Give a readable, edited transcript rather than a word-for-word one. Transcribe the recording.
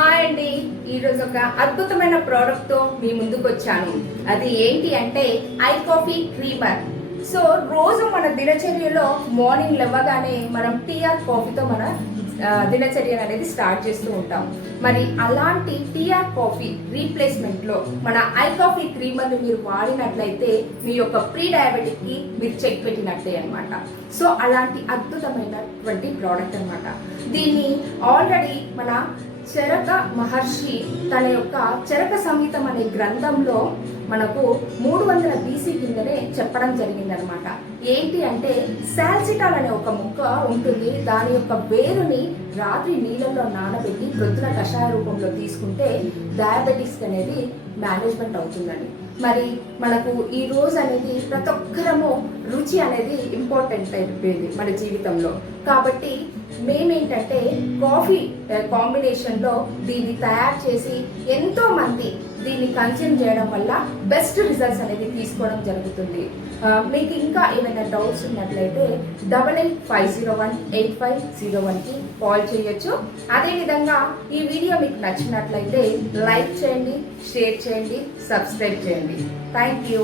Hi అండి, ఈరోజు ఒక అద్భుతమైన ప్రోడక్ట్ తో మీ ముందుకు వచ్చాను. అది ఏంటి అంటే ఐ కాఫీ క్రీమర్. సో రోజు మన దినచర్యలో మార్నింగ్ లేవగానే మనం టీ ఆర్ కాఫీతో మన దినచర్య అనేది స్టార్ట్ చేస్తూ ఉంటాం. మరి అలాంటి టీ ఆర్ కాఫీ రీప్లేస్మెంట్ లో మన ఐ కాఫీ క్రీమర్ ని మీరు వాడినట్లయితే మీ యొక్క ప్రీ డయాబెటిక్ కి మీరు చెక్ పెట్టినట్టే అనమాట. సో అలాంటి అద్భుతమైనటువంటి ప్రోడక్ట్ అనమాట. దీన్ని ఆల్రెడీ మన చరక మహర్షి తన యొక్క చరక సంహితం అనే గ్రంథంలో మనకు 300 BC కిందనే చెప్పడం జరిగిందనమాట. ఏంటి అంటే సాల్సిటాల్ అనే ఒక మొక్క ఉంటుంది. దాని యొక్క వేరుని రాత్రి నీళ్ళల్లో నానబెట్టి ప్రొద్దున కషాయ రూపంలో తీసుకుంటే డయాబెటిక్స్ అనేది మేనేజ్మెంట్ అవుతుందని. మరి మనకు ఈ రోజు అనేది ప్రతి ఒక్కరము రుచి అనేది ఇంపార్టెంట్ అయిపోయింది మన జీవితంలో. కాబట్టి మేమేంటంటే కాఫీ కాంబినేషన్లో దీన్ని తయారు చేసి ఎంతో మంది దీన్ని కన్స్యూమ్ చేయడం వల్ల బెస్ట్ రిజల్ట్స్ అనేది తీసుకోవడం జరుగుతుంది. మీకు ఇంకా ఏమైనా డౌట్స్ ఉన్నట్లయితే 8850185001కి కాల్ చేయొచ్చు. అదేవిధంగా ఈ వీడియో మీకు నచ్చినట్లయితే లైక్ చేయండి, షేర్ చేయండి, సబ్స్క్రైబ్ చేయండి. Thank you.